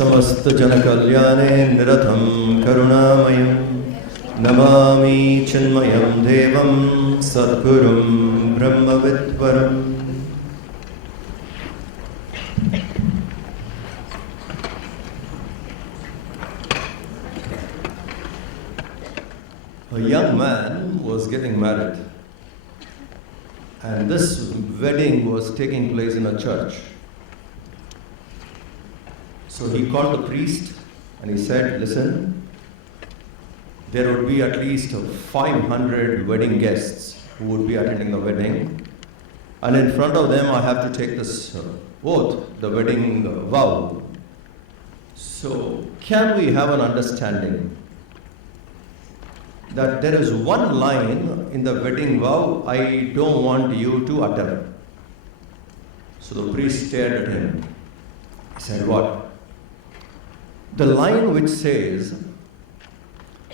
समस्त जनकल्याणे निरतं करुणामयं नमामि चिन्मयं देवं सद्गुरुं ब्रह्मविद्वरम्. A young man was getting married, and this wedding was taking place in a church. So he called the priest and he said, listen, there would be at least 500 wedding guests who would be attending the wedding, and in front of them I have to take this oath, the wedding vow. So can we have an understanding that there is one line in the wedding vow I don't want you to utter? So the priest stared at him. He said, what? The line which says,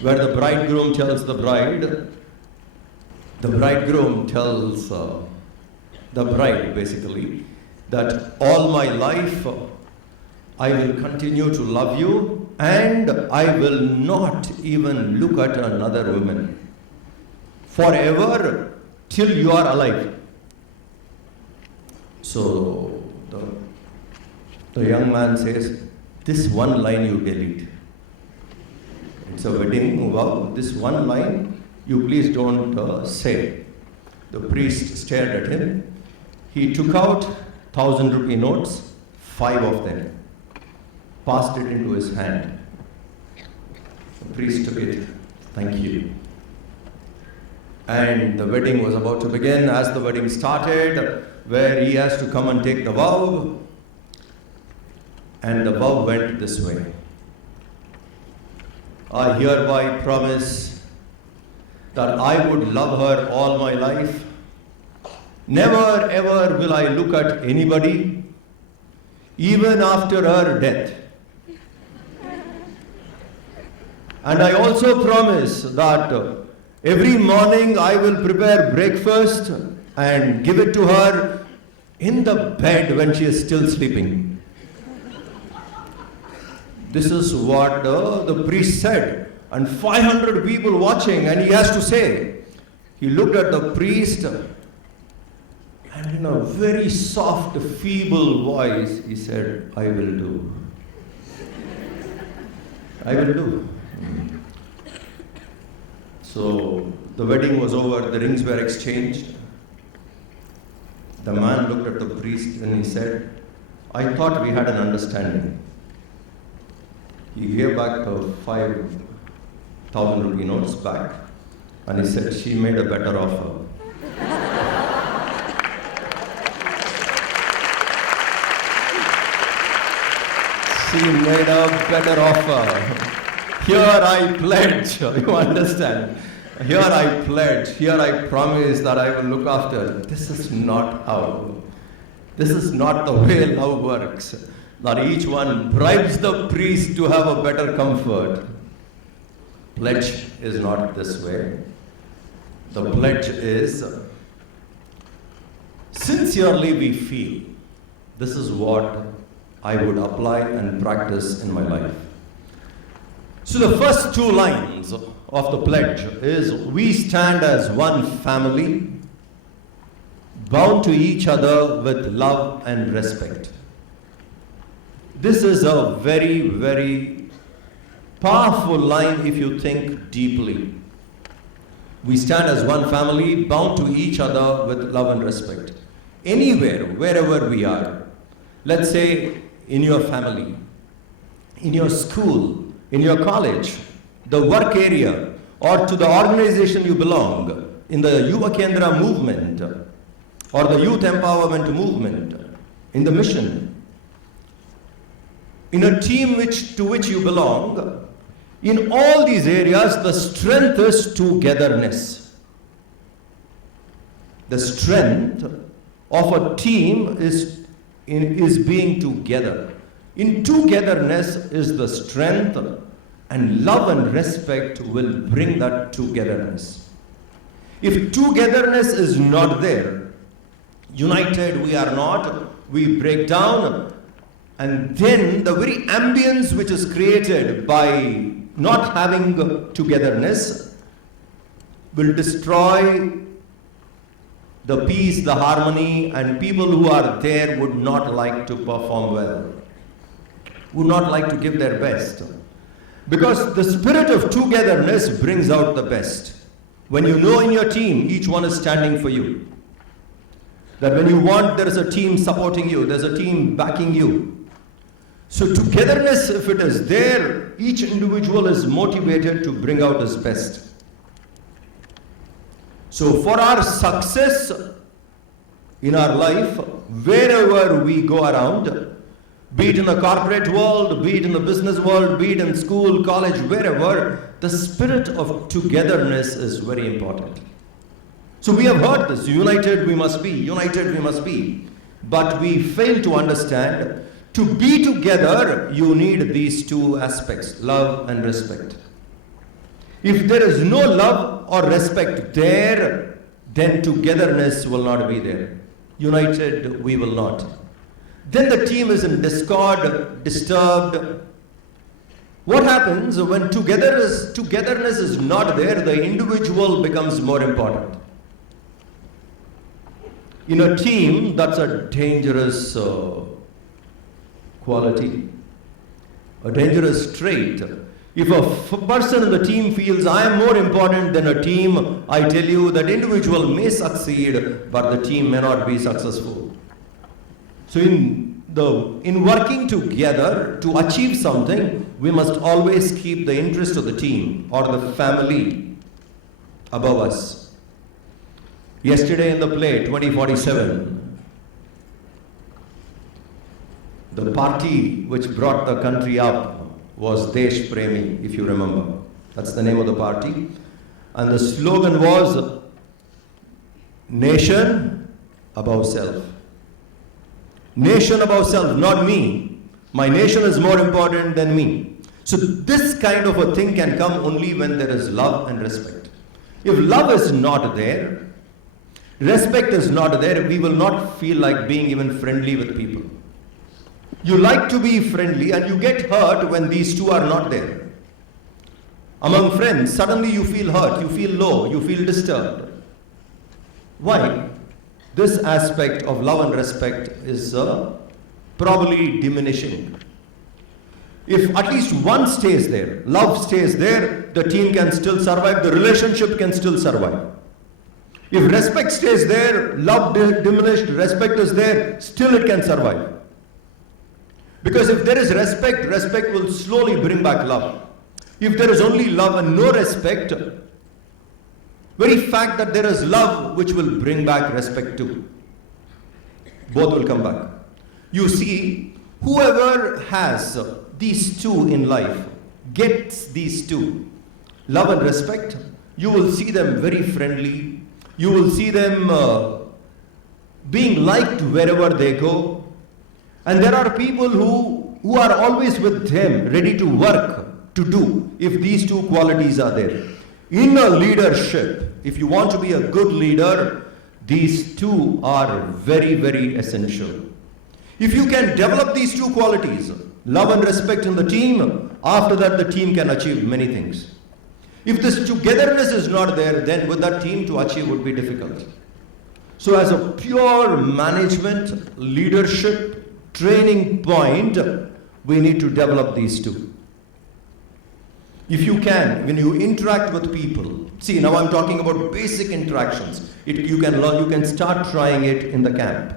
where the bridegroom tells the bride, the bridegroom tells the bride basically, that all my life I will continue to love you and I will not even look at another woman forever till you are alive. So the young man says, this one line you delete. It's a wedding vow. This one line you please don't say. The priest stared at him. He took out 1,000 rupee notes, 5 of them, passed it into his hand. The priest took it. Thank you. And the wedding was about to begin. As the wedding started, where he has to come and take the vow, and the vow went this way. I hereby promise that I would love her all my life. Never ever will I look at anybody, even after her death. And I also promise that every morning I will prepare breakfast and give it to her in the bed when she is still sleeping. This is what the priest said, and 500 people watching, and he has to say. He looked at the priest, and in a very soft, feeble voice, he said, I will do. I will do. So the wedding was over, the rings were exchanged. The man looked at the priest and he said, I thought we had an understanding. He gave back the 5,000 rupee notes back, and he said, she made a better offer. She made a better offer. Here I pledge, you understand? Here I pledge, here I promise that I will look after. This is not how. This is not the way love works. That each one bribes the priest to have a better comfort. Pledge is not this way. The pledge is, sincerely we feel, this is what I would apply and practice in my life. So the first 2 lines of the pledge is, we stand as one family bound to each other with love and respect. This is a very, very powerful line if you think deeply. We stand as one family, bound to each other with love and respect. Anywhere, wherever we are, let's say in your family, in your school, in your college, the work area, or to the organization you belong, in the Yuva Kendra movement, or the youth empowerment movement, in the mission, in a team to which you belong, in all these areas, the strength is togetherness. The strength of a team is being together. In togetherness is the strength, and love and respect will bring that togetherness. If togetherness is not there, united we are not, we break down, and then the very ambience which is created by not having togetherness will destroy the peace, the harmony, and people who are there would not like to perform well, would not like to give their best. Because the spirit of togetherness brings out the best. When you know in your team, each one is standing for you. That when you want, there is a team supporting you, there's a team backing you. So togetherness, if it is there, each individual is motivated to bring out his best. So for our success in our life, wherever we go around, be it in the corporate world, be it in the business world, be it in school, college, wherever, the spirit of togetherness is very important. So we have heard this, united we must be, united we must be. But we fail to understand, to be together, you need these two aspects, love and respect. If there is no love or respect there, then togetherness will not be there. United we will not. Then the team is in discord, disturbed. What happens when togetherness is not there? The individual becomes more important. In a team, that's a dangerous quality, a dangerous trait. If a person in the team feels I am more important than a team, I tell you that individual may succeed, but the team may not be successful. So in working together to achieve something, we must always keep the interest of the team or the family above us. Yesterday in the play 2047, the party which brought the country up was Desh Premi, if you remember. That's the name of the party. And the slogan was, nation above self. Nation above self, not me. My nation is more important than me. So this kind of a thing can come only when there is love and respect. If love is not there, respect is not there, we will not feel like being even friendly with people. You like to be friendly and you get hurt when these two are not there. Among friends, suddenly you feel hurt, you feel low, you feel disturbed. Why? This aspect of love and respect is probably diminishing. If at least one stays there, love stays there, the team can still survive, the relationship can still survive. If respect stays there, love diminished, respect is there, still it can survive. Because if there is respect, respect will slowly bring back love. If there is only love and no respect, very fact that there is love which will bring back respect too. Both will come back. You see, whoever has these two in life, gets these two, love and respect, you will see them very friendly. You will see them being liked wherever they go. And there are people who are always with them, ready to work, to do, if these two qualities are there. In a leadership, if you want to be a good leader, these two are very, very essential. If you can develop these two qualities, love and respect in the team, after that the team can achieve many things. If this togetherness is not there, then with that team to achieve would be difficult. So as a pure management, leadership, training point, we need to develop these two. If you can, when you interact with people, see, now I'm talking about basic interactions. You can start trying it in the camp.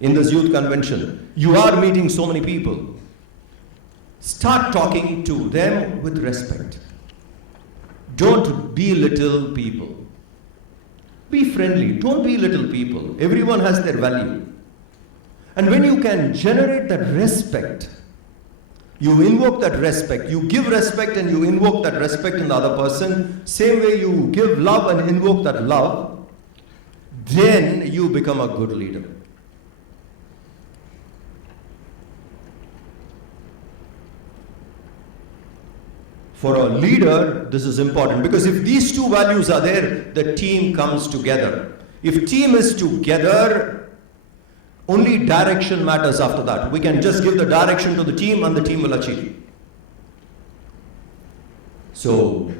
In this youth convention, you are meeting so many people. Start talking to them with respect. Don't belittle people. Be friendly. Don't belittle people. Everyone has their value. And when you can generate that respect, you invoke that respect. You give respect and you invoke that respect in the other person. Same way you give love and invoke that love, then you become a good leader. For a leader, this is important because if these two values are there, the team comes together. If team is together, only direction matters after that. We can just give the direction to the team and the team will achieve. So,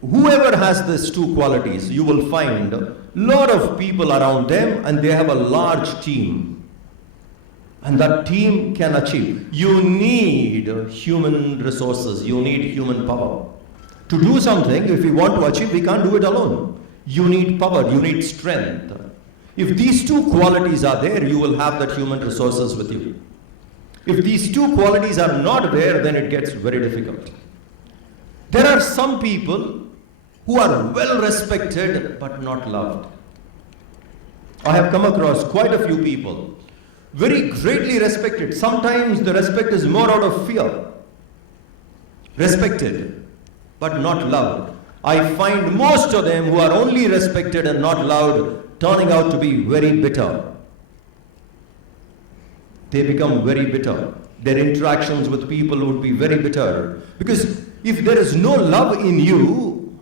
whoever has these two qualities, you will find a lot of people around them and they have a large team. And that team can achieve. You need human resources. You need human power. To do something, if we want to achieve, we can't do it alone. You need power. You need strength. If these two qualities are there, you will have that human resources with you. If these two qualities are not there, then it gets very difficult. There are some people who are well respected but not loved. I have come across quite a few people, very greatly respected. Sometimes the respect is more out of fear. Respected but not loved. I find most of them who are only respected and not loved turning out to be very bitter. They become very bitter. Their interactions with people would be very bitter. Because if there is no love in you,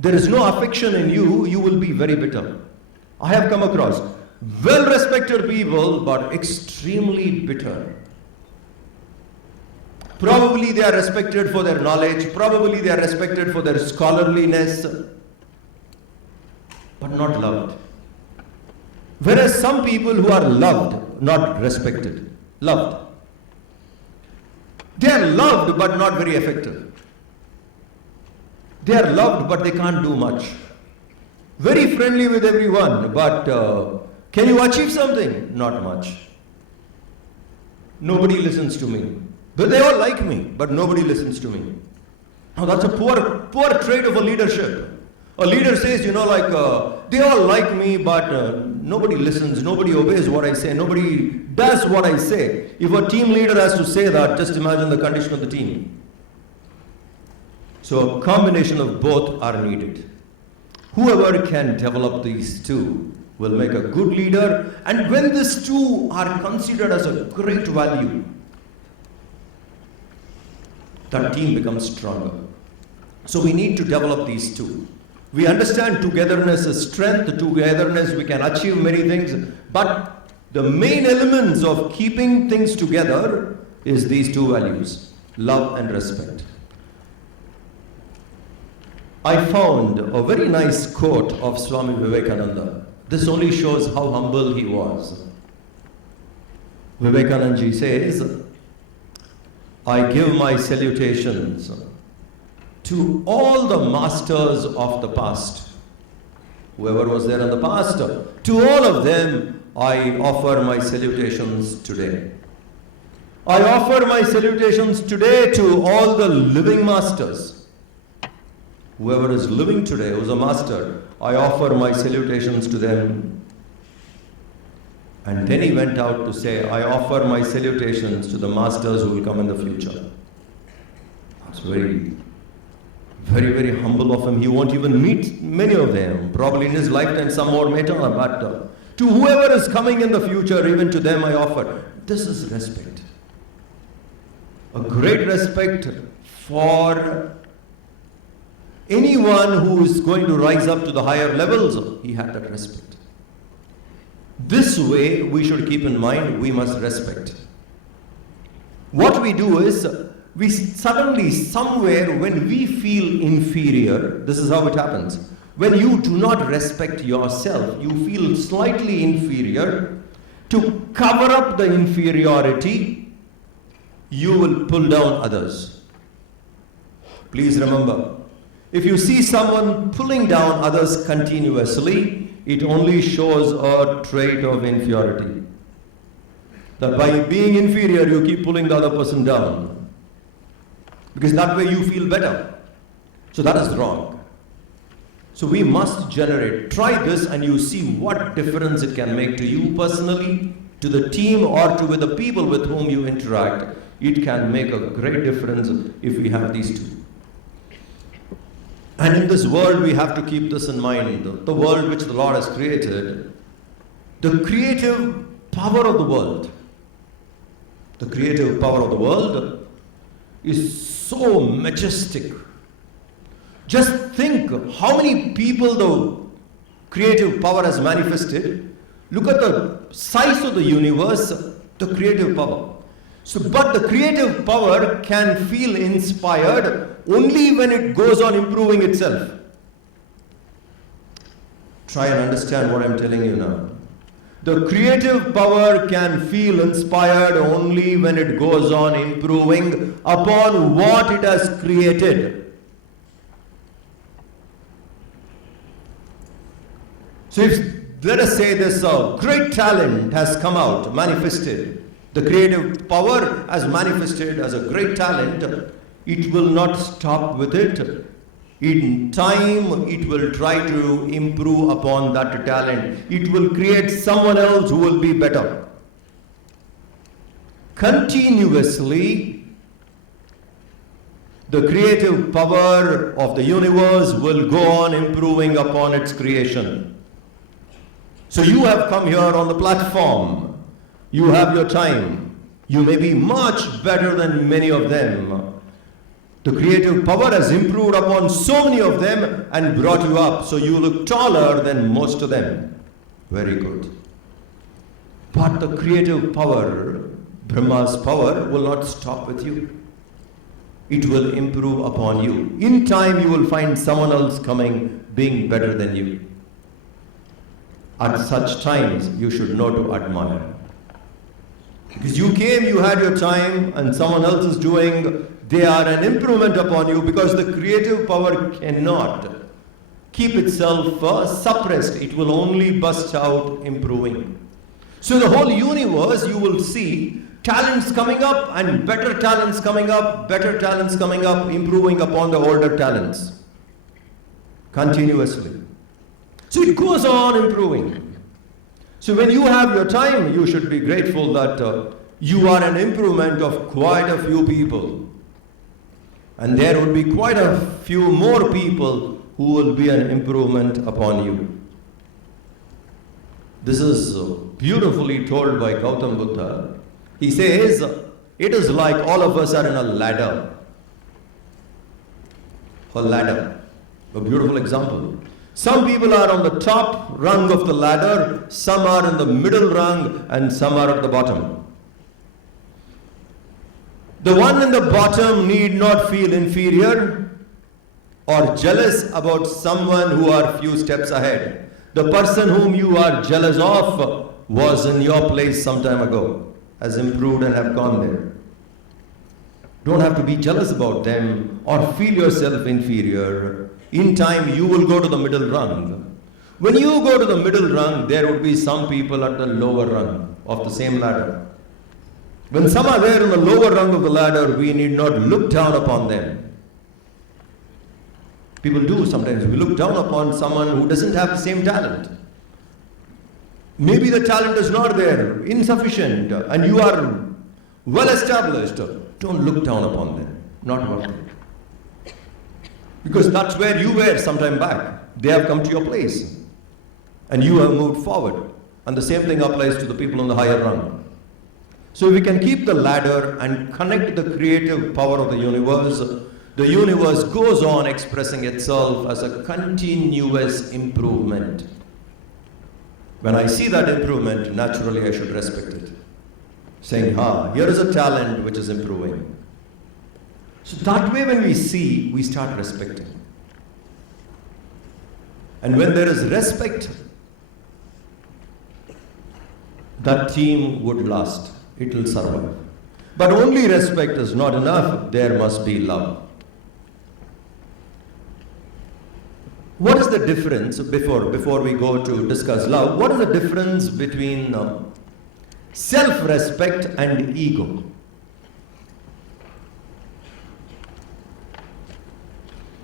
there is no affection in you, you will be very bitter. I have come across well-respected people but extremely bitter. Probably they are respected for their knowledge, probably they are respected for their scholarliness, but not loved. Whereas some people who are loved, not respected, loved. They are loved but not very effective. They are loved but they can't do much. Very friendly with everyone, but can you achieve something? Not much. Nobody listens to me. But they all like me, but nobody listens to me. Now that's a poor trait of a leadership. A leader says, they all like me, but nobody listens, nobody obeys what I say, nobody does what I say. If a team leader has to say that, just imagine the condition of the team. So a combination of both are needed. Whoever can develop these two will make a good leader, and when these two are considered as a great value, that team becomes stronger. So we need to develop these two. We understand togetherness is strength, togetherness we can achieve many things, but the main elements of keeping things together is these two values, love and respect. I found a very nice quote of Swami Vivekananda. This only shows how humble he was. Vivekananda ji says, I give my salutations to all the masters of the past. Whoever was there in the past, to all of them, I offer my salutations today. I offer my salutations today to all the living masters. Whoever is living today, who is a master, I offer my salutations to them. And then he went out to say, I offer my salutations to the masters who will come in the future. That's very, very, very humble of him. He won't even meet many of them. Probably in his lifetime some more may turn, but to whoever is coming in the future, even to them I offer. This is respect. A great respect for anyone who is going to rise up to the higher levels. He had that respect. This way we should keep in mind, we must respect. What we do is, we suddenly somewhere when we feel inferior, this is how it happens. when you do not respect yourself, you feel slightly inferior, to cover up the inferiority, you will pull down others. Please remember, if you see someone pulling down others continuously, it only shows a trait of inferiority. That by being inferior, you keep pulling the other person down. Because that way you feel better. So that is wrong. So we must generate. Try this and you see what difference it can make to you personally, to the team, or to with the people with whom you interact. It can make a great difference if we have these two. And in this world, we have to keep this in mind. The world which the Lord has created, the creative power of the world, the creative power of the world is so majestic. Just think how many people the creative power has manifested. Look at the size of the universe, the creative power. So, but the creative power can feel inspired only when it goes on improving itself. Try and understand what I'm telling you now. The creative power can feel inspired only when it goes on improving upon what it has created. So if, let us say this great talent has come out, manifested. The creative power has manifested as a great talent. It will not stop with it. In time, it will try to improve upon that talent. It will create someone else who will be better. Continuously, the creative power of the universe will go on improving upon its creation. So you have come here on the platform. You have your time. You may be much better than many of them. The creative power has improved upon so many of them and brought you up. So you look taller than most of them. Very good. But the creative power, Brahma's power, will not stop with you. It will improve upon you. In time, you will find someone else coming, being better than you. At such times, you should know to admire. Because you came, you had your time, and someone else is doing, they are an improvement upon you, because the creative power cannot keep itself suppressed. It will only burst out improving. So the whole universe, you will see talents coming up and better talents coming up, better talents coming up, improving upon the older talents continuously. So it goes on improving. So when you have your time, you should be grateful that you are an improvement of quite a few people. And there would be quite a few more people who will be an improvement upon you. This is beautifully told by Gautam Buddha. He says, it is like all of us are in a ladder. A ladder. A beautiful example. Some people are on the top rung of the ladder, some are in the middle rung, and some are at the bottom. The one in the bottom need not feel inferior or jealous about someone who are few steps ahead. The person whom you are jealous of was in your place some time ago, has improved and have gone there. Don't have to be jealous about them or feel yourself inferior. In time, you will go to the middle rung. When you go to the middle rung, there would be some people at the lower rung of the same ladder. When some are there in the lower rung of the ladder, we need not look down upon them. People do sometimes. We look down upon someone who doesn't have the same talent. Maybe the talent is not there, insufficient, and you are well established. Don't look down upon them. Not worth it. Because that's where you were some time back. They have come to your place. And you have moved forward. And the same thing applies to the people on the higher rung. So if we can keep the ladder and connect the creative power of the universe goes on expressing itself as a continuous improvement. When I see that improvement, naturally I should respect it. Saying, here is a talent which is improving. So that way when we see, we start respecting. And when there is respect, that team would last. It will survive. But only respect is not enough. There must be love. What is the difference, before we go to discuss love, what is the difference between self-respect and ego?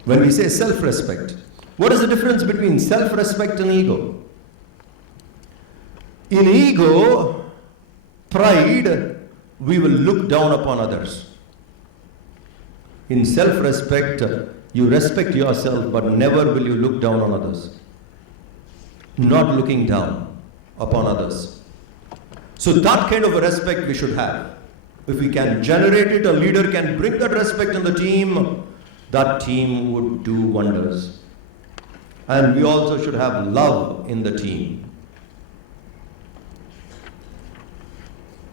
When we say self-respect, what is the difference between self-respect and ego? In ego, pride, we will look down upon others. In self-respect, you respect yourself, but never will you look down on others. Not looking down upon others. So that kind of a respect we should have. If we can generate it, a leader can bring that respect in the team, that team would do wonders. And we also should have love in the team.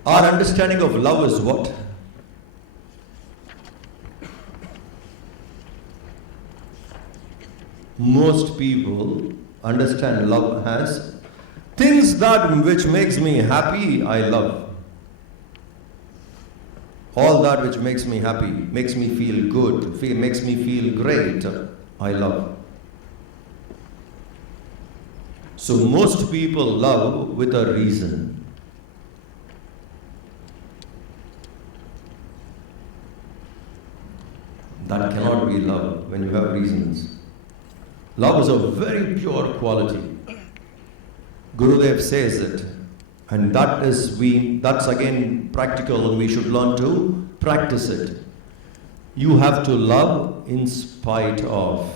Our understanding of love is what? Most people understand love as things that which makes me happy, I love. All that which makes me happy, makes me feel good, makes me feel great, I love. So most people love with a reason. That cannot be love when you have reasons. Love is a very pure quality. Gurudev says it, and that's again practical, and we should learn to practice it. You have to love in spite of,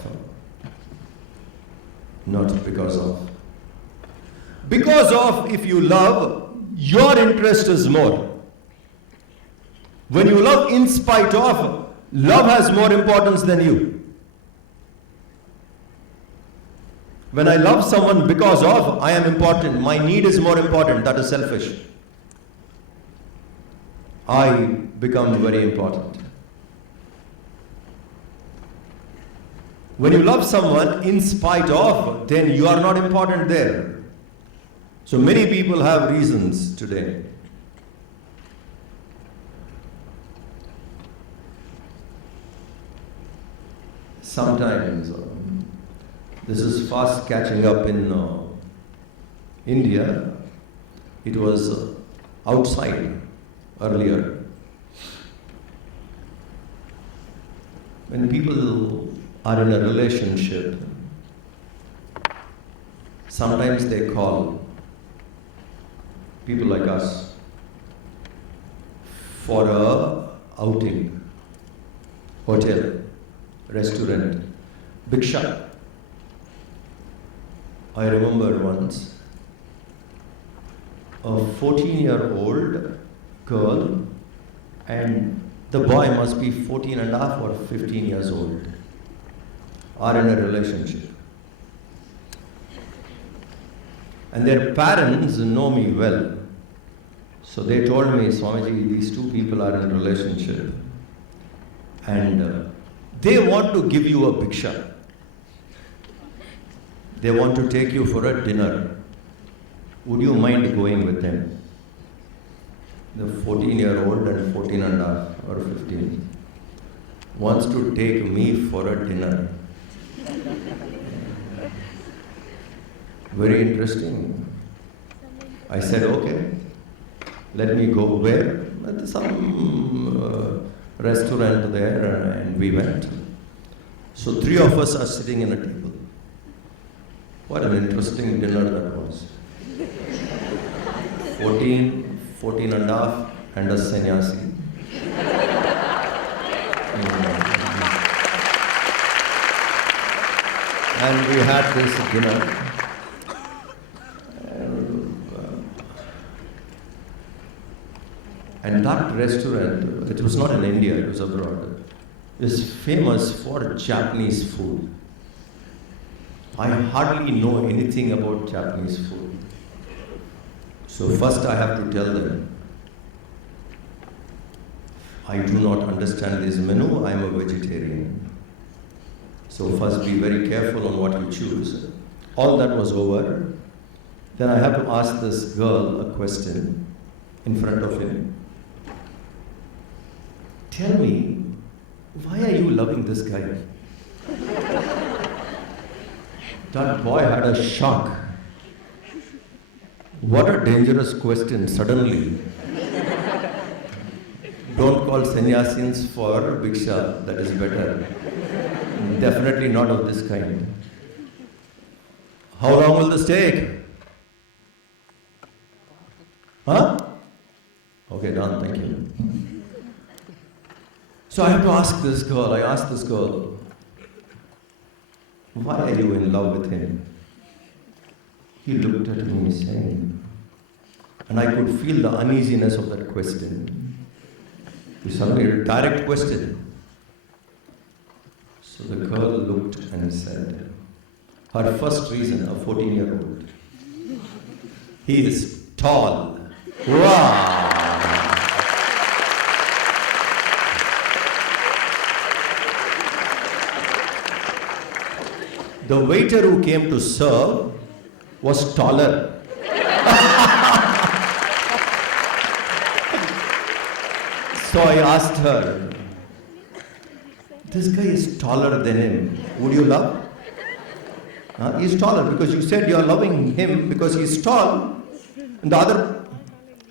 not because of. Because of, if you love, your interest is more. When you love in spite of, love has more importance than you. When I love someone because of, I am important, my need is more important, that is selfish. I become very important. When you love someone in spite of, then you are not important there. So many people have reasons today. Sometimes, this is fast catching up in India. It was outside earlier. When people are in a relationship, sometimes they call people like us for a outing, hotel, restaurant, bhiksha. I remember once a 14-year-old girl, and the boy must be 14 and a half or 15 years old, are in a relationship. And their parents know me well. So they told me, Swamiji, these two people are in a relationship. And they want to give you a bhiksha. They want to take you for a dinner. Would you mind going with them? The 14-year-old and 14 and a half or 15 wants to take me for a dinner. Very interesting. I said, okay, let me go. Where? At some restaurant there, and we went. So 3 of us are sitting in a table. What an interesting dinner that was. 14 and a half, and a sannyasi. And we had this dinner. And that restaurant, it was not in India, it was abroad, is famous for Japanese food. I hardly know anything about Japanese food. So first I have to tell them, I do not understand this menu, I am a vegetarian. So first be very careful on what you choose. all that was over, then I have to ask this girl a question in front of him. Tell me, why are you loving this guy? That boy had a shock. What a dangerous question suddenly. Don't call sannyasins for bhiksha, that is better. Definitely not of this kind. How long will this take? Huh? Okay, done, thank you. So I have to ask this girl, I asked this girl, why are you in love with him? He looked at me saying, and I could feel the uneasiness of that question. It's suddenly a direct question. So the girl looked and said, her first reason, a 14-year-old. He is tall. Wow! The waiter who came to serve was taller. So I asked her, this guy is taller than him. Would you love? He's taller because you said you're loving him because he's tall. And the other,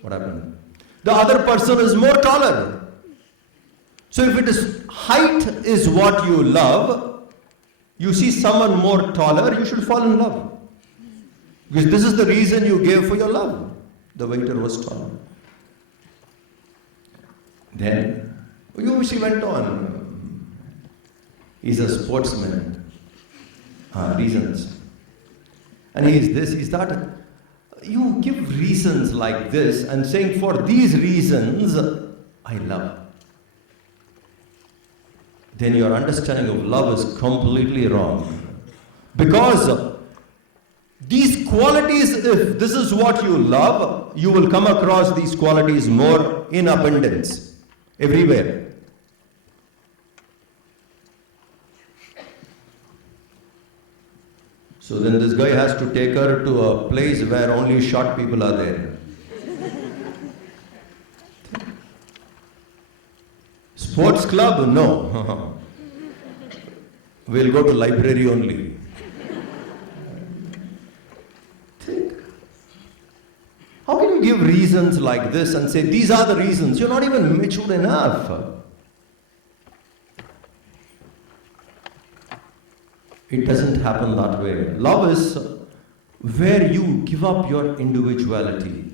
what happened? The other person is more taller. So if it is height is what you love, you see someone more taller, you should fall in love. Because this is the reason you gave for your love. The waiter was taller. Then, she went on. He's a sportsman. Reasons. And he is this, he's that. You give reasons like this and saying, for these reasons, I love. Then your understanding of love is completely wrong. Because these qualities, if this is what you love, you will come across these qualities more in abundance, everywhere. So then this guy has to take her to a place where only short people are there. Sports club? No. We'll go to library only. Think. How can you give reasons like this and say, these are the reasons? You're not even mature enough. It doesn't happen that way. Love is where you give up your individuality.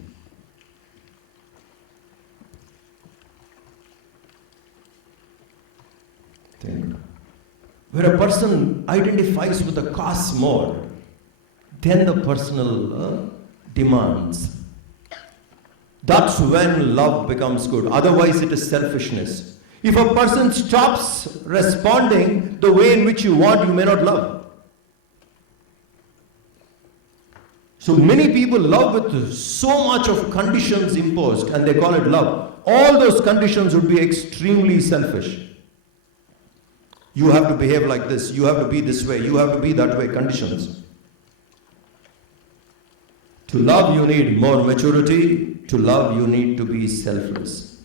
Think. Where a person identifies with the cause more than the personal demands. That's when love becomes good. Otherwise it is selfishness. If a person stops responding the way in which you want, you may not love. So many people love with so much of conditions imposed and they call it love. All those conditions would be extremely selfish. You have to behave like this, you have to be this way, you have to be that way, conditions. To love you need more maturity, to love you need to be selfless.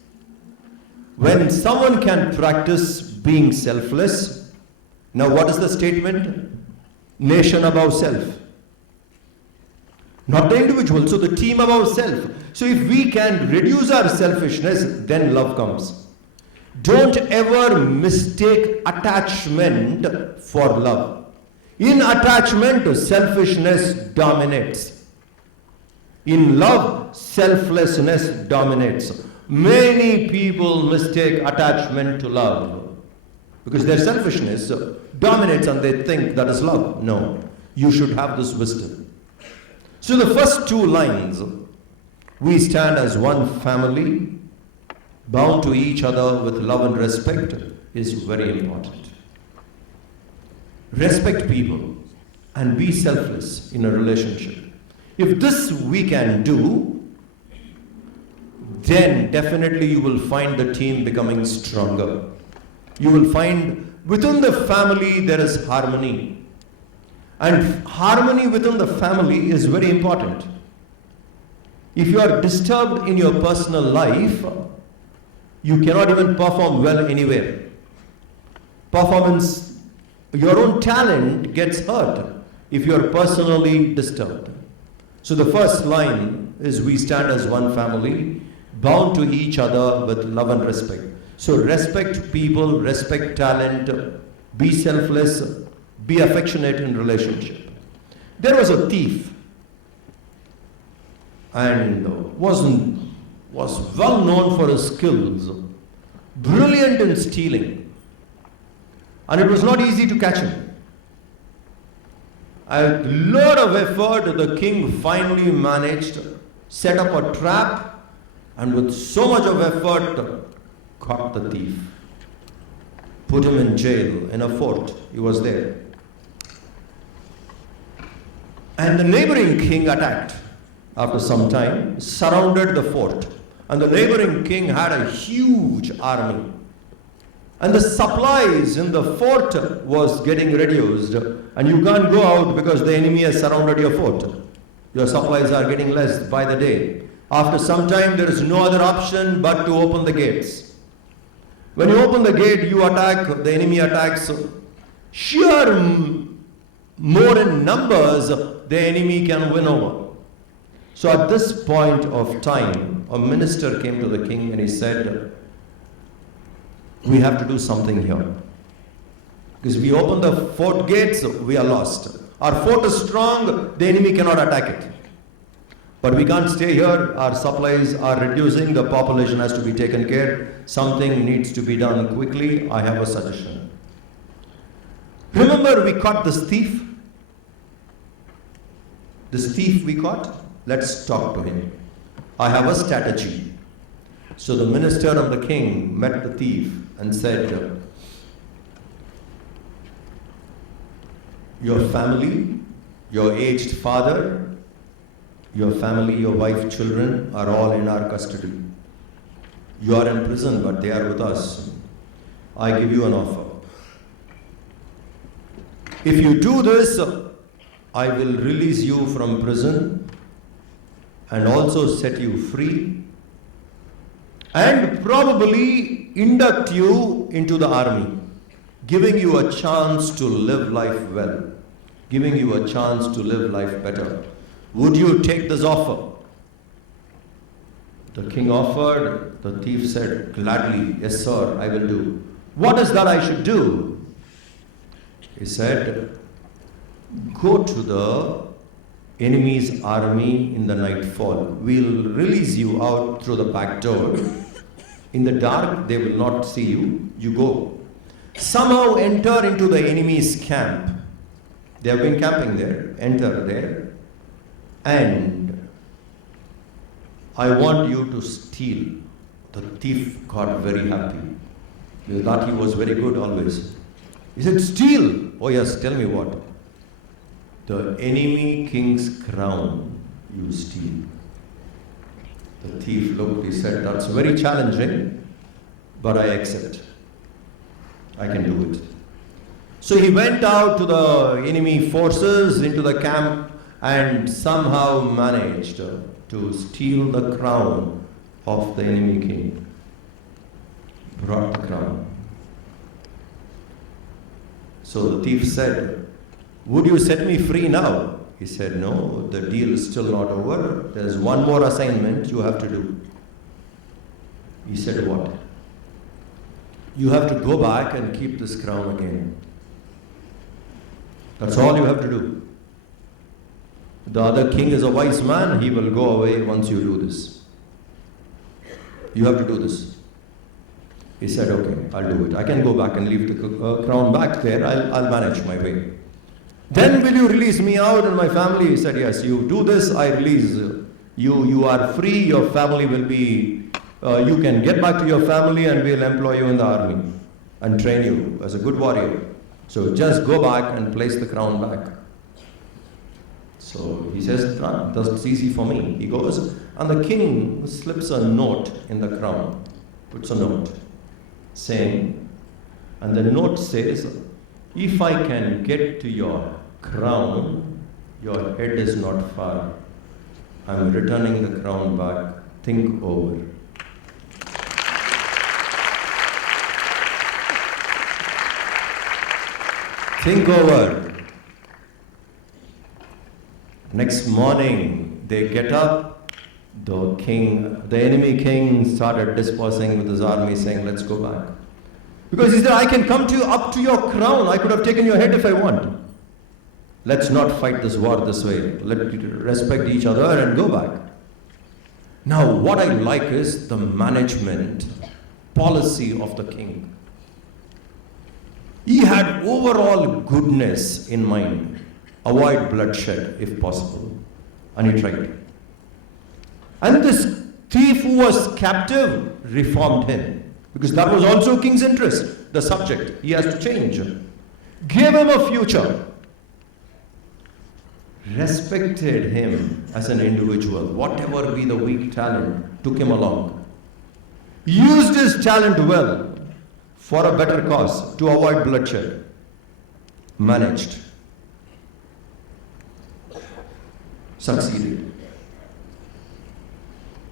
When someone can practice being selfless, now what is the statement? Nation above self. Not the individual, so the team above self. So if we can reduce our selfishness, then love comes. Don't ever mistake attachment for love. In attachment, selfishness dominates. In love, selflessness dominates. Many people mistake attachment to love because their selfishness dominates and they think that is love. No, you should have this wisdom. So the first two lines, we stand as one family, bound to each other with love and respect, is very important. Respect people and be selfless in a relationship. If this we can do, then definitely you will find the team becoming stronger. You will find within the family there is harmony. And harmony within the family is very important. If you are disturbed in your personal life, you cannot even perform well anywhere. Performance, your own talent gets hurt if you are personally disturbed. So the first line is, we stand as one family, bound to each other with love and respect. So respect people, respect talent, be selfless, be affectionate in relationship. There was a thief and was well known for his skills, brilliant in stealing, and it was not easy to catch him. A lot of effort, the king finally managed, set up a trap, and with so much of effort, caught the thief. Put him in jail, in a fort. He was there. And the neighboring king attacked after some time, surrounded the fort. And the neighboring king had a huge army. And the supplies in the fort was getting reduced. And you can't go out because the enemy has surrounded your fort. Your supplies are getting less by the day. After some time, there is no other option but to open the gates. When you open the gate, you attack, the enemy attacks. Sheer more in numbers, the enemy can win over. So at this point of time, a minister came to the king and he said, we have to do something here. Because we open the fort gates, we are lost. Our fort is strong, the enemy cannot attack it. But we can't stay here, our supplies are reducing, the population has to be taken care, something needs to be done quickly, I have a suggestion. Remember we caught this thief? This thief we caught? Let's talk to him. I have a strategy. So the minister of the king met the thief and said, your family, your aged father, your family, your wife, children are all in our custody. You are in prison, but they are with us. I give you an offer. If you do this, I will release you from prison and also set you free and probably induct you into the army, giving you a chance to live life well, giving you a chance to live life better. Would you take this offer? The king offered, the thief said, gladly, yes sir, I will do. What is that I should do? He said, go to the enemy's army in the nightfall. We'll release you out through the back door. In the dark, they will not see you. You go. Somehow enter into the enemy's camp. They have been camping there. Enter there. And I want you to steal. The thief got very happy. He thought he was very good always. He said, steal. Oh yes, tell me what. The enemy king's crown you steal. The thief looked, he said, that's very challenging, but I accept. I can do it. So he went out to the enemy forces into the camp and somehow managed to steal the crown of the enemy king. Brought the crown. So the thief said, would you set me free now? He said, no, the deal is still not over. There's one more assignment you have to do. He said, what? You have to go back and keep this crown again. That's all you have to do. The other king is a wise man. He will go away once you do this. You have to do this. He said, okay, I'll do it. I can go back and leave the crown back there. I'll manage my way. Then will you release me out and my family? He said, yes, you do this, I release you. You are free, your family will be, you can get back to your family and we'll employ you in the army and train you as a good warrior. So just go back and place the crown back. So he says, that's easy for me. He goes, and the king slips a note in the crown, puts a note saying, and the note says, if I can get to your crown, your head is not far. I'm returning the crown back. Think over. Think over. Next morning, they get up. The enemy king started dispersing with his army, saying, let's go back. Because he said, I can come up to your crown. I could have taken your head if I want. Let's not fight this war this way. Let's respect each other and go back. Now, what I like is the management policy of the king. He had overall goodness in mind. Avoid bloodshed if possible. And he tried. And this thief who was captive reformed him. Because that was also king's interest, the subject. He has to change. Gave him a future. Respected him as an individual. Whatever be the weak talent, took him along. Used his talent well for a better cause, to avoid bloodshed. Managed. Succeeded.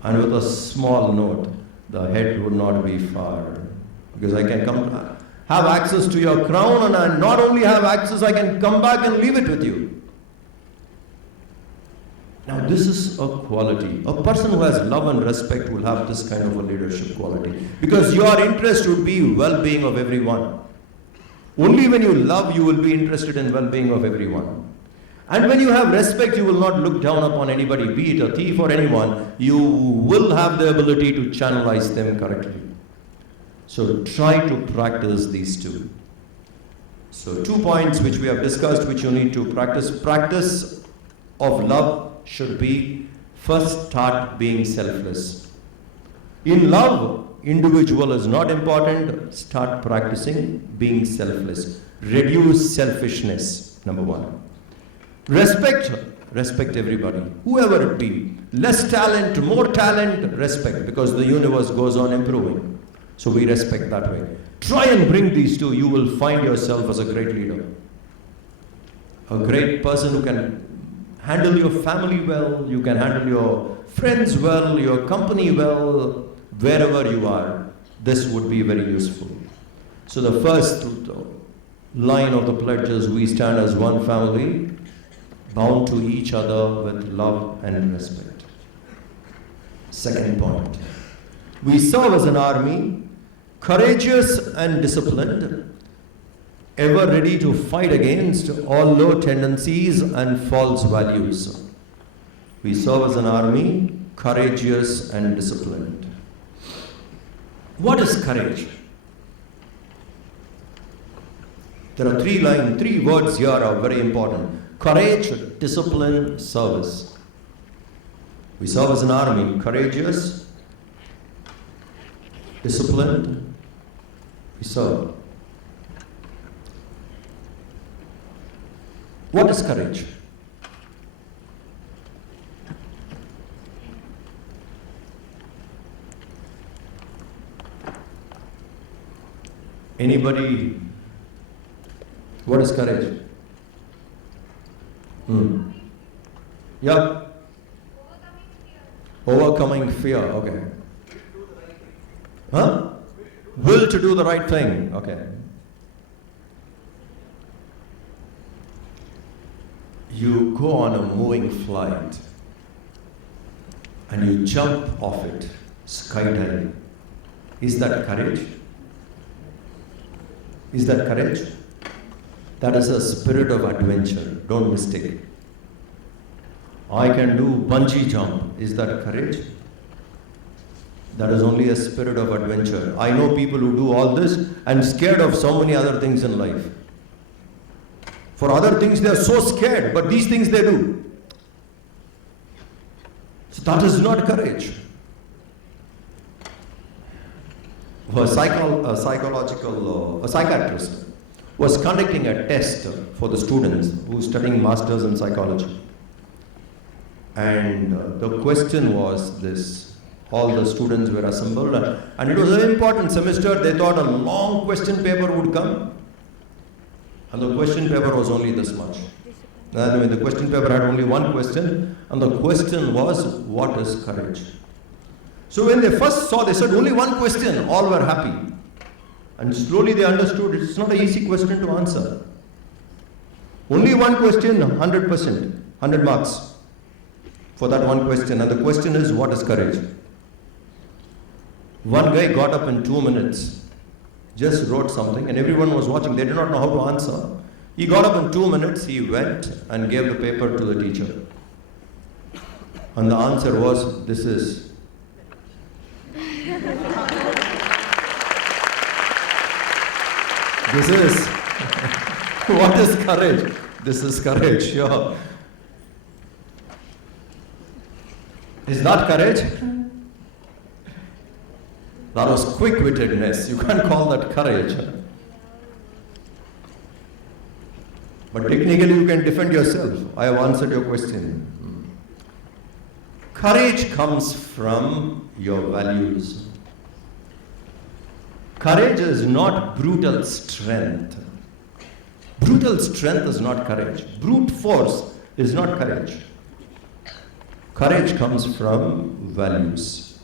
And with a small note, the head would not be far. Because I can have access to your crown, and I not only have access, I can come back and leave it with you. Now this is a quality. A person who has love and respect will have this kind of a leadership quality. Because your interest would be well-being of everyone. Only when you love, you will be interested in well-being of everyone. And when you have respect, you will not look down upon anybody, be it a thief or anyone. You will have the ability to channelize them correctly. So try to practice these two. So 2 points which we have discussed, which you need to practice. Practice of love should be, first start being selfless. In love, individual is not important. Start practicing being selfless. Reduce selfishness, number 1. Respect everybody, whoever it be. Less talent, more talent, respect, because the universe goes on improving. So we respect that way. Try and bring these two. You will find yourself as a great leader. A great person who can handle your family well, you can handle your friends well, your company well, wherever you are. This would be very useful. So the first line of the pledge is, we stand as one family, bound to each other with love and respect. Second point, we serve as an army, courageous and disciplined, ever ready to fight against all low tendencies and false values. We serve as an army, courageous and disciplined. What is courage? There are 3 words here are very important. Courage, discipline, service. We serve as an army, courageous, disciplined, we serve. What is courage? Anybody? What is courage? Yeah. Overcoming fear. Okay. Huh? Will to do the right thing. Okay. You go on a moving flight and you jump off it, skydiving. Is that courage? Is that courage? That is a spirit of adventure. Don't mistake it. I can do bungee jump. Is that courage? That is only a spirit of adventure. I know people who do all this and scared of so many other things in life. For other things they are so scared, but these things they do. So that is not courage. A psychiatrist was conducting a test for the students who were studying masters in psychology. And the question was this. All the students were assembled and it was an important semester. They thought a long question paper would come. And the question paper was only this much. And the question paper had only one question, and the question was, what is courage? So when they first saw, they said only one question, all were happy. And slowly they understood it's not an easy question to answer. Only one question, 100%, 100 marks for that one question. And the question is, what is courage? One guy got up in 2 minutes, just wrote something, and everyone was watching. They did not know how to answer. He got up in 2 minutes, he went and gave the paper to the teacher. And the answer was, this is. This is. What is courage? This is courage, sure. Is that courage? That was quick-wittedness. You can't call that courage. But technically you can defend yourself. I have answered your question. Courage comes from your values. Courage is not brutal strength. Brutal strength is not courage. Brute force is not courage. Courage comes from values.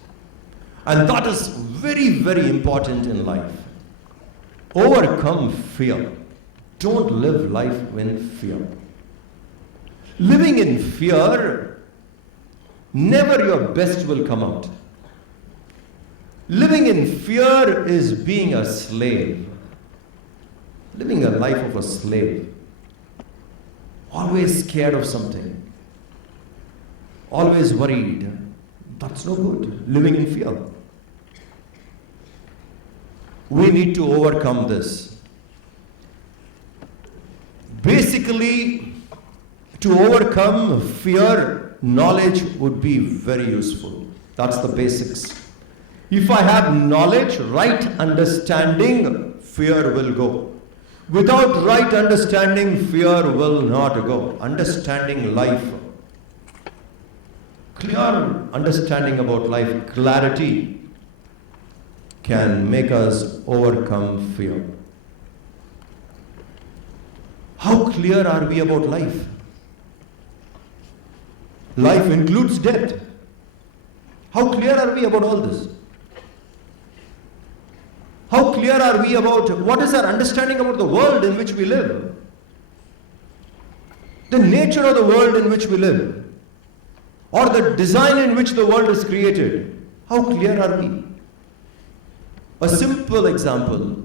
And that is very, very important in life. Overcome fear. Don't live life in fear. Living in fear, never your best will come out. Living in fear is being a slave. Living a life of a slave. Always scared of something. Always worried. That's no good. Living in fear. We need to overcome this. Basically, to overcome fear, knowledge would be very useful. That's the basics. If I have knowledge, right understanding, fear will go. Without right understanding, fear will not go. Understanding life. Clear understanding about life, clarity, can make us overcome fear. How clear are we about life? Life includes death. How clear are we about all this? How clear are we about what is our understanding about the world in which we live? The nature of the world in which we live? Or the design in which the world is created? How clear are we? A simple example.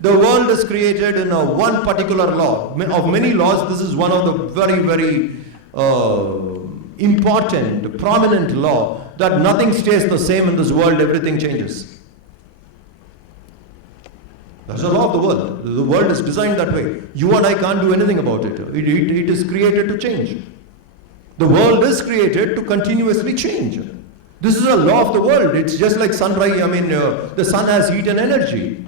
The world is created in one particular law. Of many laws, this is one of the very, very important, prominent law, that nothing stays the same in this world, everything changes. That's the law of the world. The world is designed that way. You and I can't do anything about it. It is created to change. The world is created to continuously change. This is a law of the world. It's just like sunrise. The sun has heat and energy.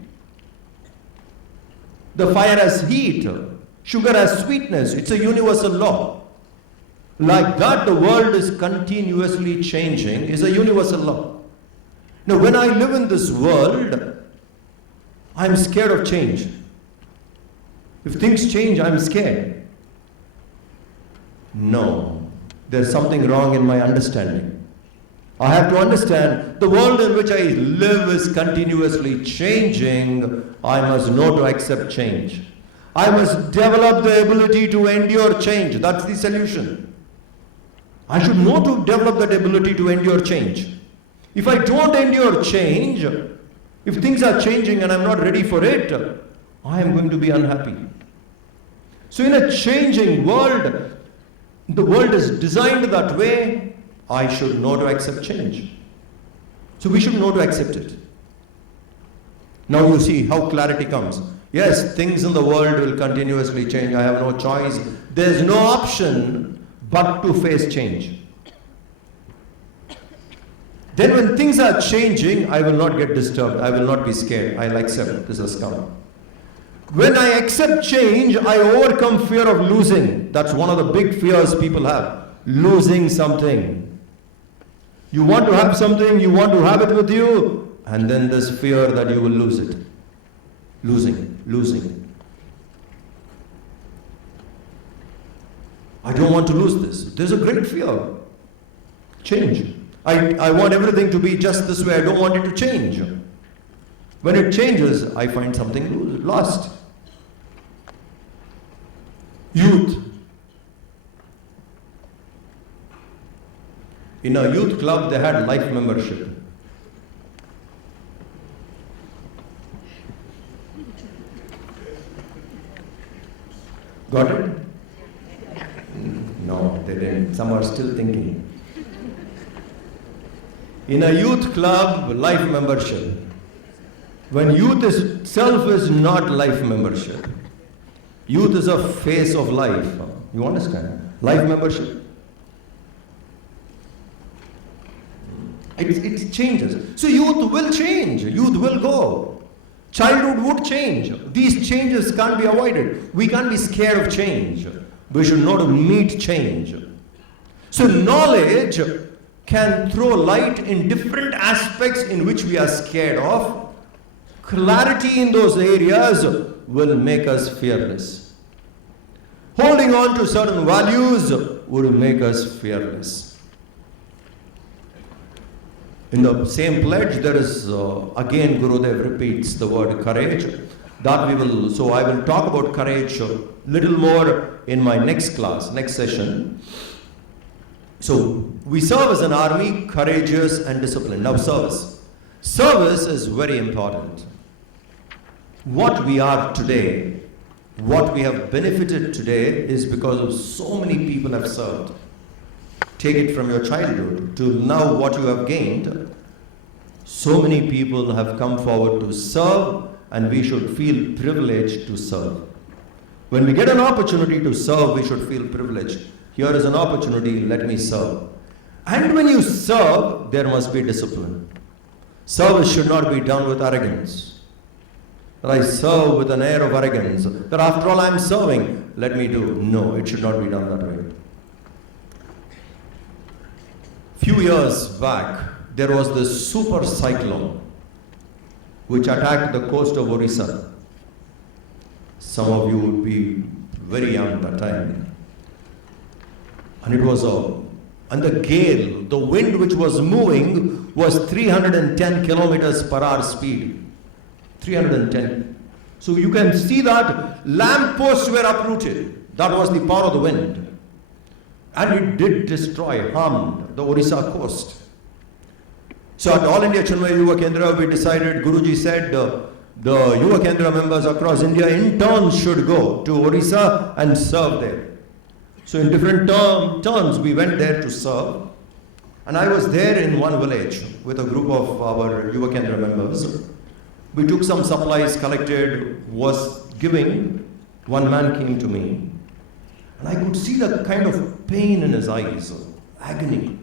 The fire has heat. Sugar has sweetness. It's a universal law. Like that, the world is continuously changing, is a universal law. Now, when I live in this world, I'm scared of change. If things change, I'm scared. No, there's something wrong in my understanding. I have to understand the world in which I live is continuously changing. I must know to accept change. I must develop the ability to endure change. That's the solution. I should know to develop that ability to endure change. If I don't endure change, if things are changing and I'm not ready for it, I am going to be unhappy. So in a changing world, the world is designed that way, I should know to accept change. So we should know to accept it. Now you see how clarity comes. Yes, things in the world will continuously change. I have no choice. There's no option but to face change. Then when things are changing, I will not get disturbed. I will not be scared. I'll accept this has come. When I accept change, I overcome fear of losing. That's one of the big fears people have. Losing something. You want to have something, you want to have it with you, and then this fear that you will lose it. Losing. I don't want to lose this. There's a great fear. Change. I want everything to be just this way. I don't want it to change. When it changes, I find something lost. Youth. In a youth club, they had life membership. Got it? No, they didn't. Some are still thinking. In a youth club, life membership. When youth itself is not life membership. Youth is a phase of life. You understand? Life membership. It changes. So youth will change. Youth will go. Childhood would change. These changes can't be avoided. We can't be scared of change. We should know to meet change. So knowledge can throw light in different aspects in which we are scared of. Clarity in those areas will make us fearless. Holding on to certain values will make us fearless. In the same pledge, there is, again, Gurudev repeats the word courage. So I will talk about courage a little more in my next class, next session. So we serve as an army, courageous and disciplined. Now service. Service is very important. What we are today, what we have benefited today is because of so many people have served. Take it from your childhood to now what you have gained. So many people have come forward to serve, and we should feel privileged to serve. When we get an opportunity to serve, we should feel privileged. Here is an opportunity, let me serve. And when you serve, there must be discipline. Service should not be done with arrogance. That I serve with an air of arrogance. That after all I am serving, let me do. No, it should not be done that way. Few years back, there was this super cyclone which attacked the coast of Orissa. Some of you would be very young at that time. And it was and the gale, the wind which was moving was 310 kilometers per hour speed. 310. So you can see that lamp posts were uprooted. That was the power of the wind. And it did destroy, harmed the Orissa coast. So at All India Chinmaya Yuva Kendra, we decided, Guruji said, the Yuva Kendra members across India in turn should go to Orissa and serve there. So in different turns, we went there to serve. And I was there in one village with a group of our Yuva Kendra members. We took some supplies, collected, was giving. One man came to me. And I could see the kind of pain in his eyes, agony.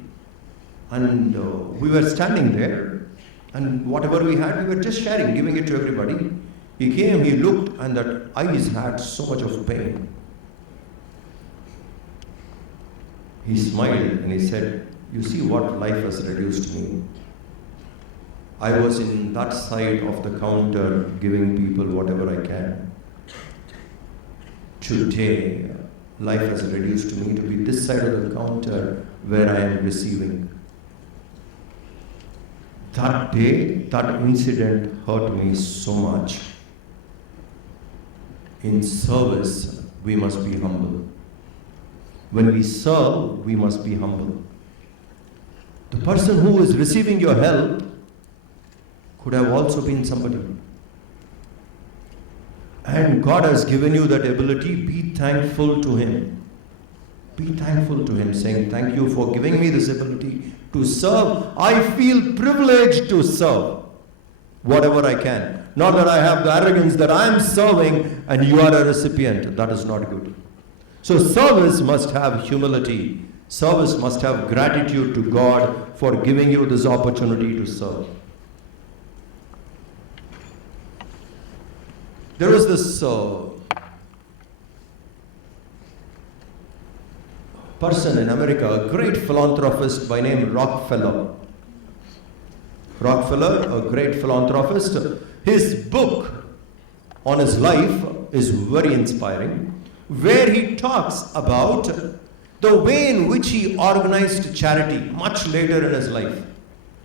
And we were standing there, and whatever we had, we were just sharing, giving it to everybody. He came, he looked, and that eyes had so much of pain. He smiled and he said, "You see what life has reduced me. I was in that side of the counter giving people whatever I can. Today, life has reduced me to be this side of the counter where I am receiving." That day, that incident hurt me so much. In service, we must be humble. When we serve, we must be humble. The person who is receiving your help could have also been somebody. And God has given you that ability. Be thankful to Him. Be thankful to Him, saying, "Thank you for giving me this ability to serve. I feel privileged to serve whatever I can. Not that I have the arrogance that I am serving and you are a recipient." That is not good. So service must have humility. Service must have gratitude to God for giving you this opportunity to serve. There was this person in America, a great philanthropist by name Rockefeller. Rockefeller, a great philanthropist. His book on his life is very inspiring, where he talks about The way in which he organized charity much later in his life.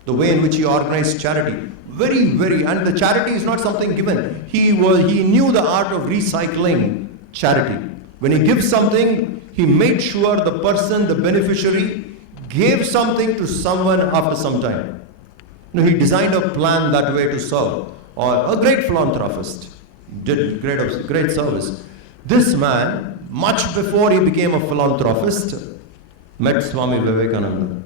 The way in which he organized charity. And the charity is not something given. He knew the art of recycling charity. When he gives something, he made sure the person, the beneficiary, gave something to someone after some time. He designed a plan that way to serve. Or a great philanthropist did great service. This man, much before he became a philanthropist, met Swami Vivekananda.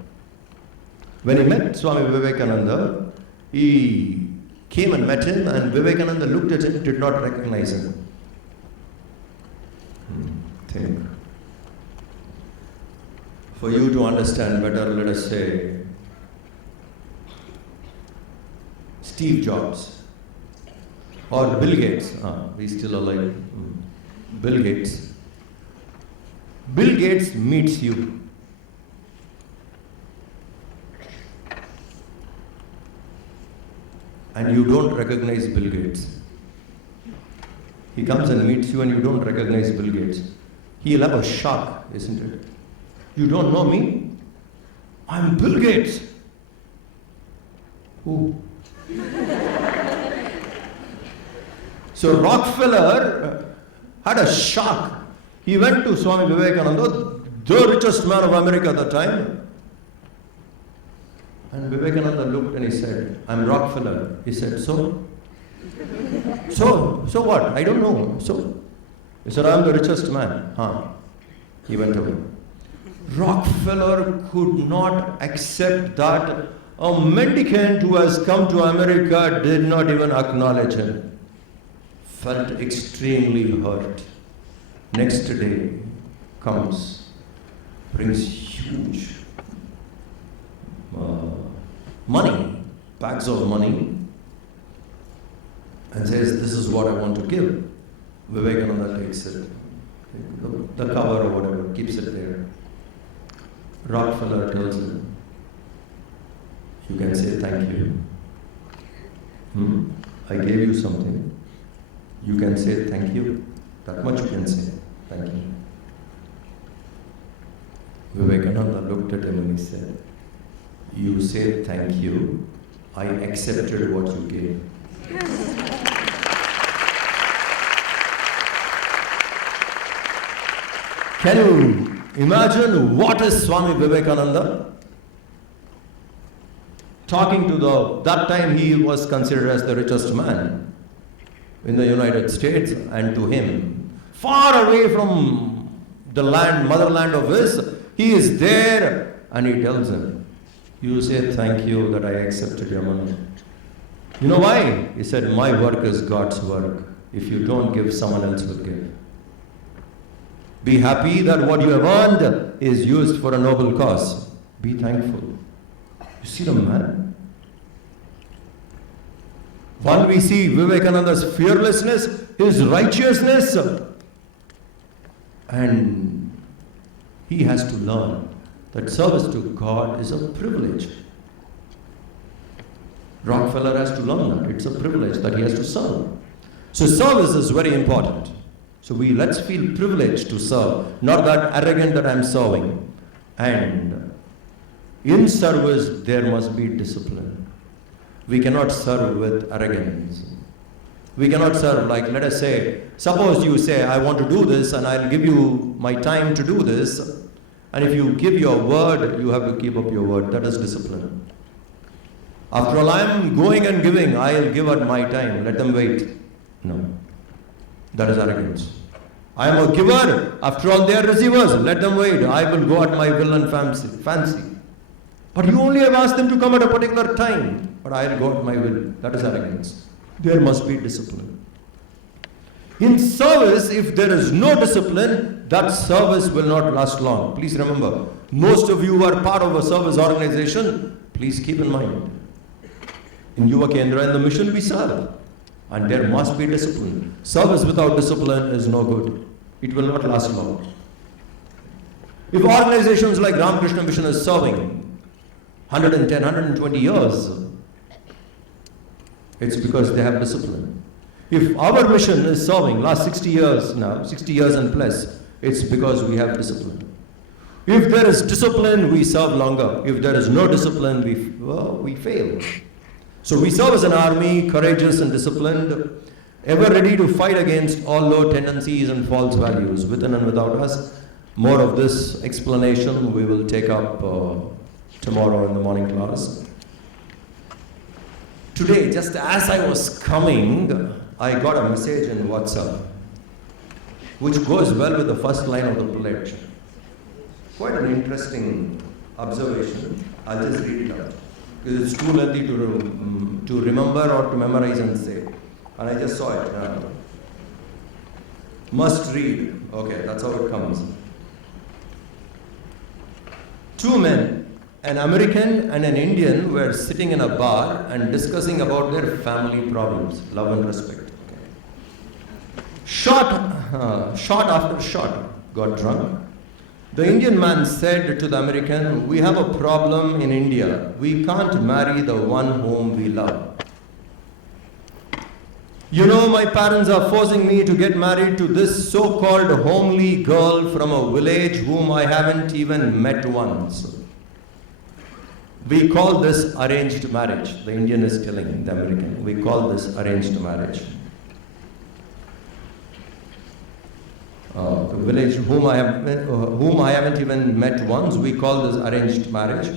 When he met Swami Vivekananda, he came and met him, and Vivekananda looked at him, did not recognize him. Think. For you to understand better, let us say, Steve Jobs or Bill Gates. He's still alive. Bill Gates. Bill Gates meets you. And you don't recognize Bill Gates. He comes and meets you and you don't recognize Bill Gates. He'll have a shock, isn't it? You don't know me? I'm Bill Gates. Who? So Rockefeller had a shock. He went to Swami Vivekananda, the richest man of America at the time. And Vivekananda looked and he said, I'm Rockefeller. He said, so? So what? I don't know. So? He said, I'm the richest man. He went away. Rockefeller could not accept that a mendicant who has come to America did not even acknowledge him. Felt extremely hurt. Next day comes, brings huge money, bags of money, and says, this is what I want to give. Vivekananda takes it, the cover or whatever, keeps it there. Rockefeller tells him, you can say thank you. I gave you something. You can say thank you. That much you can say. Thank you. Vivekananda looked at him and he said, you say thank you. I accepted what you gave. Can you imagine what is Swami Vivekananda? Talking to that time he was considered as the richest man in the United States, and to him, far away from the land, motherland of his, he is there and he tells him, you say thank you that I accepted your money. You know why? He said, my work is God's work. If you don't give, someone else will give. Be happy that what you have earned is used for a noble cause. Be thankful. You see the man? One, we see Vivekananda's fearlessness, his righteousness, and he has to learn that service to God is a privilege. Rockefeller has to learn that. It's a privilege that he has to serve. So service is very important. So let's feel privileged to serve, not that arrogant that I'm serving. And in service, there must be discipline. We cannot serve with arrogance. We cannot serve like, let us say, suppose you say, I want to do this and I'll give you my time to do this. And if you give your word, you have to keep up your word. That is discipline. After all, I'm going and giving. I'll give at my time. Let them wait. No. That is arrogance. I am a giver. After all, they are receivers. Let them wait. I will go at my will and fancy. But you only have asked them to come at a particular time. But I'll go at my will. That is arrogance. There must be discipline. In service, if there is no discipline, that service will not last long. Please remember, most of you are part of a service organization. Please keep in mind. In Yuva, Kendra, and the mission we serve. And there must be discipline. Service without discipline is no good. It will not last long. If organizations like Ramakrishna Mission is serving 110, 120 years, it's because they have discipline. If our mission is serving last 60 years now, 60 years and plus, it's because we have discipline. If there is discipline, we serve longer. If there is no discipline, we fail. So we serve as an army, courageous and disciplined, ever ready to fight against all low tendencies and false values within and without us. More of this explanation we will take up tomorrow in the morning class. Today, just as I was coming, I got a message in WhatsApp, which goes well with the first line of the pledge. Quite an interesting observation. I'll just read it out, because it's too lengthy to remember or to memorize and say. And I just saw it. Must read. Okay, that's how it comes. Two men, an American and an Indian, were sitting in a bar and discussing about their family problems, love and respect. Shot after shot, got drunk. The Indian man said to the American, "We have a problem in India. We can't marry the one whom we love. You know, my parents are forcing me to get married to this so-called homely girl from a village whom I haven't even met once. We call this arranged marriage." The Indian is telling the American, "We call this arranged marriage. The village whom I haven't even met once, we call this arranged marriage.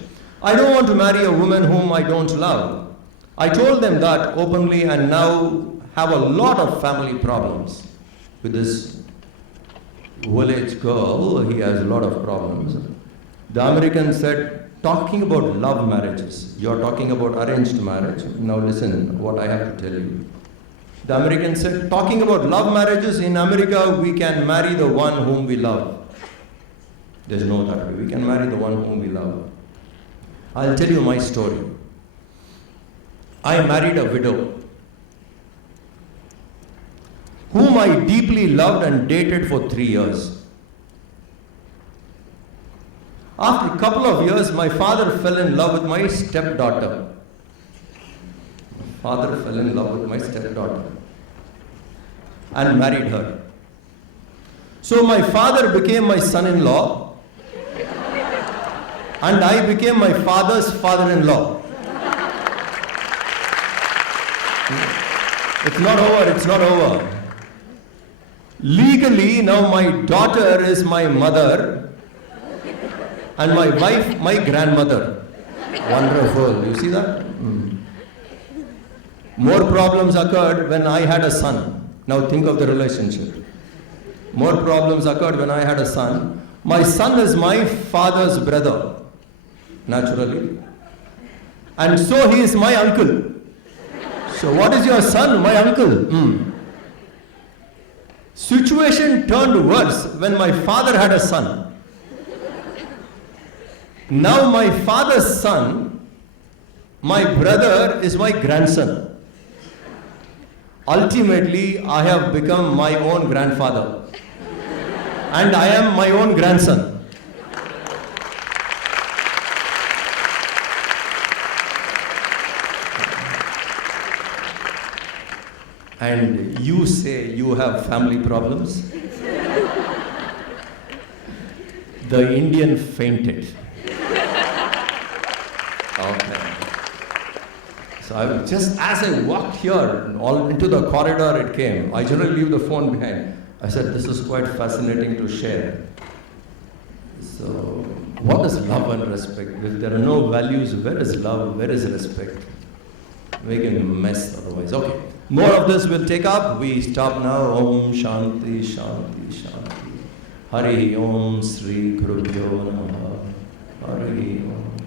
I don't want to marry a woman whom I don't love. I told them that openly and now have a lot of family problems. With this village girl, he has a lot of problems." The American said, "Talking about love marriages, you're talking about arranged marriage. Now listen what I have to tell you." The American said, "Talking about love marriages, in America we can marry the one whom we love. There's no that way. We can marry the one whom we love. I'll tell you my story. I married a widow whom I deeply loved and dated for 3 years. After a couple of years, my father fell in love with my stepdaughter. Father fell in love with my stepdaughter and married her. So my father became my son-in-law and I became my father's father-in-law. It's not over, it's not over. Legally, now my daughter is my mother and my wife, my grandmother. Wonderful. You see that? More problems occurred when I had a son. Now think of the relationship. More problems occurred when I had a son. My son is my father's brother, naturally. And so he is my uncle. So what is your son? My uncle. Situation turned worse when my father had a son. Now my father's son, my brother, is my grandson. Ultimately, I have become my own grandfather. And I am my own grandson. And you say you have family problems? The Indian fainted. Okay. So just as I walked here, all into the corridor it came. I generally leave the phone behind. I said, this is quite fascinating to share. So, what is love and respect? If there are no values, where is love? Where is respect? We can mess otherwise. Okay. More of this we'll take up. We stop now. Om Shanti Shanti Shanti. Hari Om Sri Gurubhyo Namaha. Hari Om.